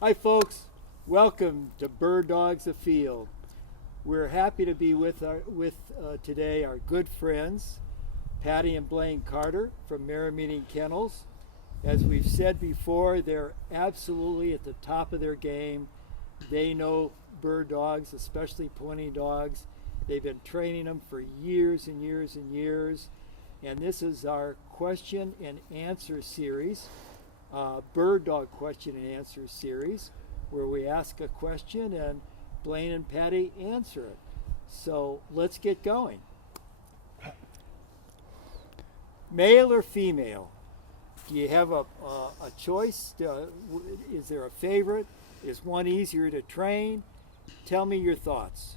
Hi, folks. Welcome to Dogs Afield. We're happy to be with today our good friends, Patti and Blaine Carter from Merrymeeting Kennels. As we've said before, they're absolutely at the top of their game. They know bird dogs, especially pointing dogs. They've been training them for years and years and years. And this is our question and answer series, bird dog question and answer series, where we ask a question and Blaine and Patti answer it. So let's get going. Male or female? Do you have a choice? Is there a favorite? Is one easier to train? Tell me your thoughts.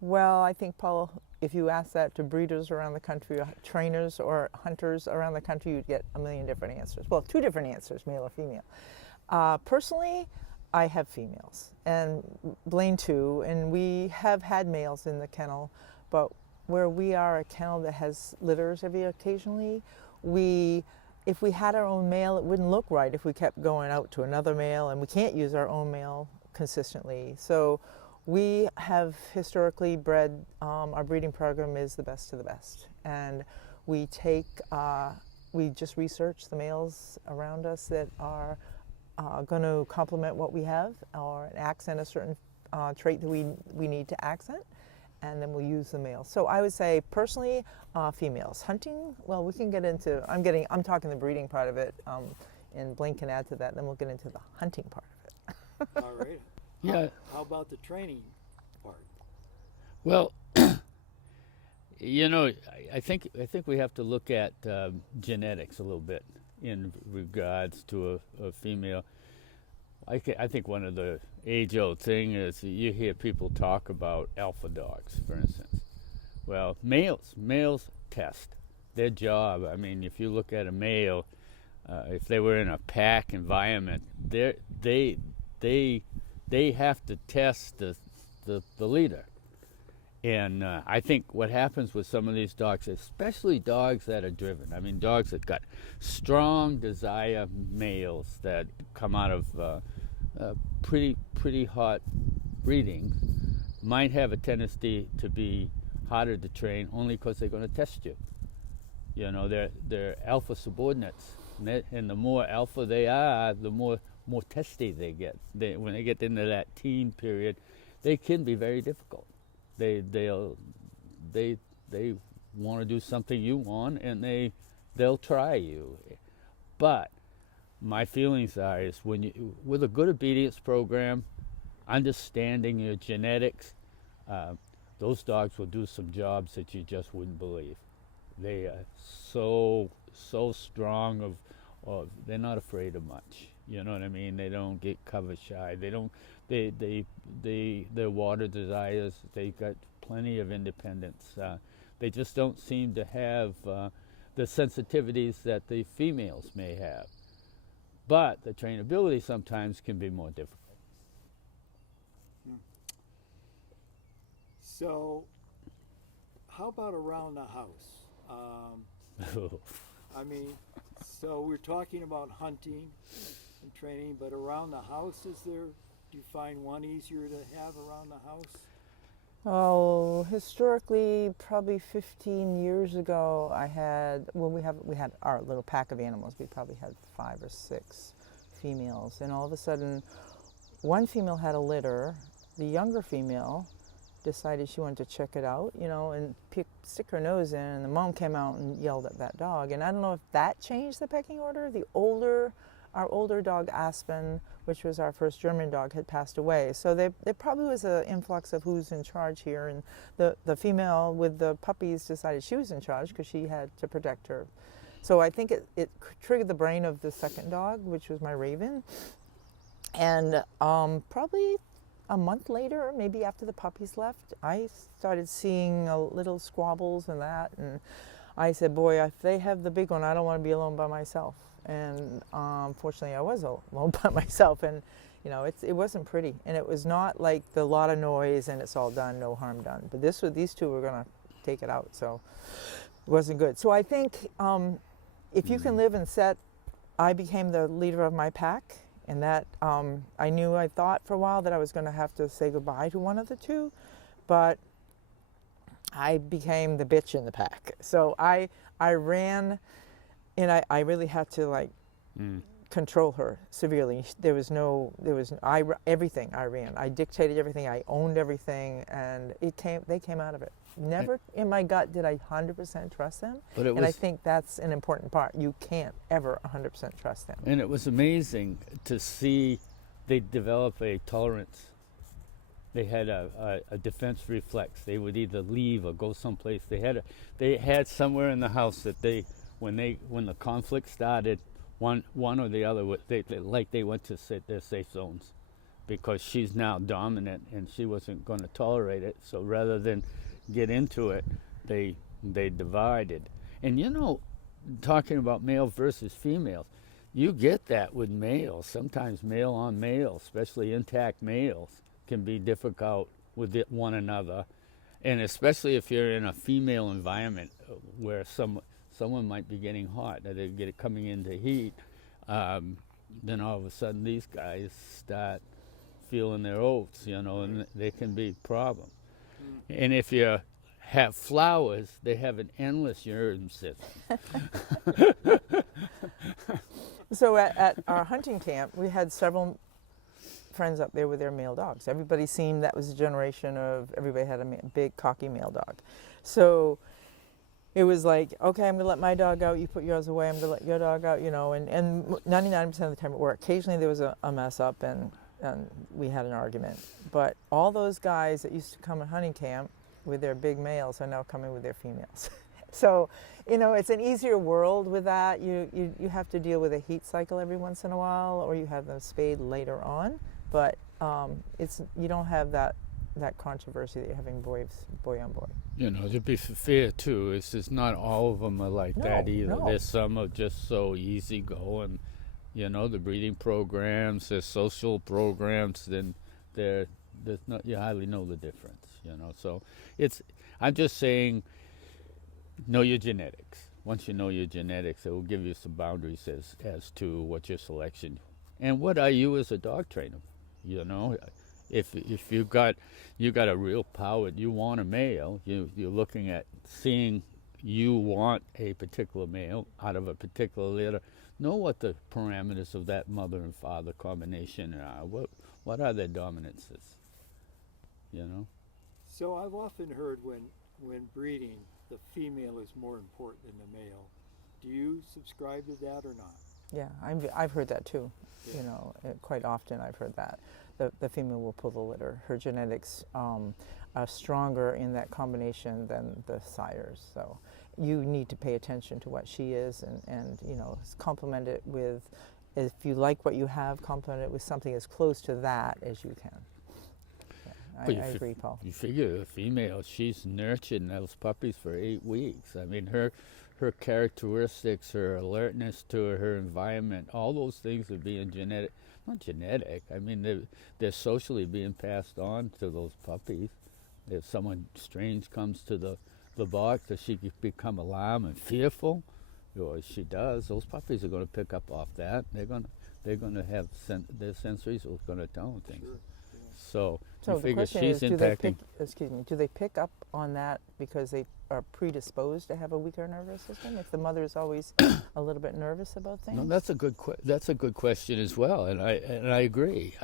Well, I think, Paul, if you ask that to breeders around the country, trainers or hunters around the country, you'd get a million different answers. Well, two different answers, male or female. Personally, I have females, and Blaine too, and we have had males in the kennel, but where we are a kennel that has litters every occasionally, if we had our own male, it wouldn't look right if we kept going out to another male, and we can't use our own male consistently. So we have historically bred, our breeding program is the best of the best. And we we just research the males around us that are going to complement what we have or accent a certain trait that we need to accent, and then we'll use the males. So I would say personally, females. Hunting, well, we can get into, I'm talking the breeding part of it, and Blaine can add to that, then we'll get into the hunting part of it. All right. Yeah. How about the training part? Well, I think we have to look at genetics a little bit in regards to a female. I think one of the age-old thing is you hear people talk about alpha dogs, for instance. Well, males test their job. I mean, if you look at a male, if they were in a pack environment, they have to test the leader. And I think what happens with some of these dogs, especially dogs that are driven, I mean dogs that got strong desire males that come out of pretty hot breeding, might have a tendency to be harder to train only because they're going to test you. You know, they're alpha subordinates, and the more alpha they are, the more testy they get. When they get into that teen period, they can be very difficult. They want to do something you want, and they'll try you. But my feelings are is with a good obedience program, understanding your genetics, those dogs will do some jobs that you just wouldn't believe. They are so strong of they're not afraid of much. You know what I mean? They don't get cover shy. Their water desires, they got plenty of independence. They just don't seem to have the sensitivities that the females may have. But the trainability sometimes can be more difficult. So, how about around the house? I mean, so we're talking about hunting and training, but around the house, do you find one easier to have around the house? Oh, historically, probably 15 years ago, we had our little pack of animals. We probably had 5 or 6 females, and all of a sudden, one female had a litter. The younger female decided she wanted to check it out, and stick her nose in, and the mom came out and yelled at that dog. And I don't know if that changed the pecking order. Our older dog, Aspen, which was our first German dog, had passed away. So there probably was an influx of who's in charge here, and the female with the puppies decided she was in charge because she had to protect her. So I think it triggered the brain of the second dog, which was my Raven. And probably a month later, maybe after the puppies left, I started seeing little squabbles and that. And I said, boy, if they have the big one, I don't want to be alone by myself. And fortunately, I was alone by myself. And, it wasn't pretty. And it was not like the lot of noise and it's all done, no harm done. But these two were going to take it out. So it wasn't good. So I think if you can live and set, I became the leader of my pack. And that I thought for a while that I was going to have to say goodbye to one of the two, but I became the bitch in the pack. So I ran, and I really had to like control her severely. Everything I ran. I dictated everything. I owned everything, and they came out of it. Never in my gut did I 100% trust them. But and I think that's an important part. You can't ever 100% trust them. And it was amazing to see they develop a tolerance. They had a defense reflex. They would either leave or go someplace. They had somewhere in the house that when the conflict started, one or the other they went to their safe zones, because she's now dominant and she wasn't going to tolerate it. So rather than get into it, they divided. And talking about male versus females, you get that with males. Sometimes male on male, especially intact males, can be difficult with one another, and especially if you're in a female environment where someone might be getting hot, they're coming into heat, then all of a sudden these guys start feeling their oats, and they can be a problem. And if you have flowers, they have an endless urine system. So at our hunting camp, we had several friends up there with their male dogs. Everybody seemed that was a generation of everybody had a big cocky male dog. So it was like, okay, I'm going to let my dog out. You put yours away. I'm going to let your dog out. And 99% of the time it worked. Occasionally there was a mess up and we had an argument. But all those guys that used to come at hunting camp with their big males are now coming with their females. So, it's an easier world with that. You have to deal with a heat cycle every once in a while, or you have them spayed later on. But you don't have that controversy that you're having boy on boy. To be fair too, it's not all of them are like that either. No. There's some are just so easygoing. The breeding programs, there's social programs, then there's not, you hardly know the difference. So I'm just saying, know your genetics. Once you know your genetics, it will give you some boundaries as to what your selection, and what are you as a dog trainer. If you got a real powered, you want a male, you're looking at seeing you want a particular male out of a particular litter. Know what the parameters of that mother and father combination are. What are their dominances? So I've often heard when breeding, the female is more important than the male. Do you subscribe to that or not? Yeah, I've heard that too. Yeah. Quite often I've heard that. The female will pull the litter. Her genetics are stronger in that combination than the sires. So you need to pay attention to what she is and complement it with, if you like what you have, complement it with something as close to that as you can. I agree, Paul. You figure a female, she's nurturing those puppies for 8 weeks. I mean, her characteristics, her alertness to her environment, all those things are being not genetic. I mean, they're socially being passed on to those puppies. If someone strange comes to the box, does she become alarmed and fearful? Or she does, those puppies are going to pick up off that. They're going to have their sensories are going to tell them things. Sure. So So you the figure question she's is, impacting. do they pick up on that because they are predisposed to have a weaker nervous system? If the mother is always a little bit nervous about things? No, that's a good question as well, and I agree.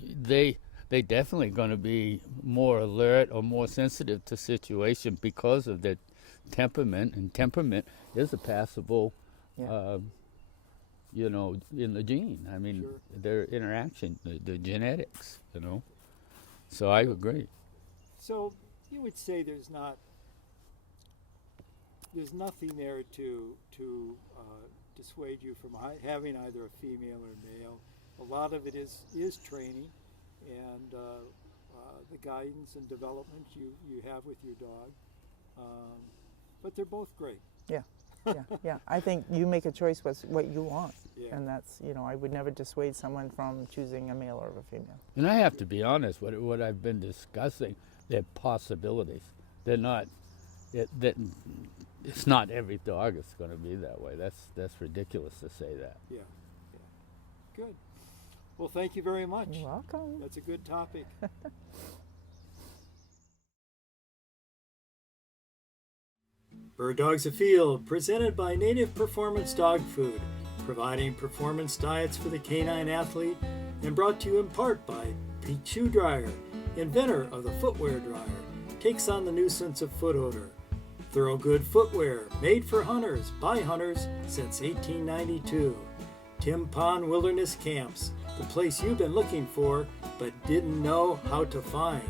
They definitely going to be more alert or more sensitive to situation because of their temperament, and temperament is a passable, Yeah. in the gene. I mean, Sure. their interaction, the genetics, So I agree. So you would say there's nothing there to dissuade you from having either a female or male. A lot of it is training and the guidance and development you have with your dog. But they're both great. Yeah. I think you make a choice with what you want. Yeah. And that's, I would never dissuade someone from choosing a male or a female. And I have to be honest, what I've been discussing, they're possibilities. They're not. It's not every dog is going to be that way. That's ridiculous to say that. Yeah. Good. Well, thank you very much. You're welcome. That's a good topic. Bird Dogs Afield, presented by Native Performance Dog Food, providing performance diets for the canine athlete, and brought to you in part by Pete Shoe Dryer, inventor of the footwear dryer, takes on the nuisance of foot odor. Thoroughgood footwear, made for hunters, by hunters, since 1892. Tim Pond Wilderness Camps, the place you've been looking for but didn't know how to find.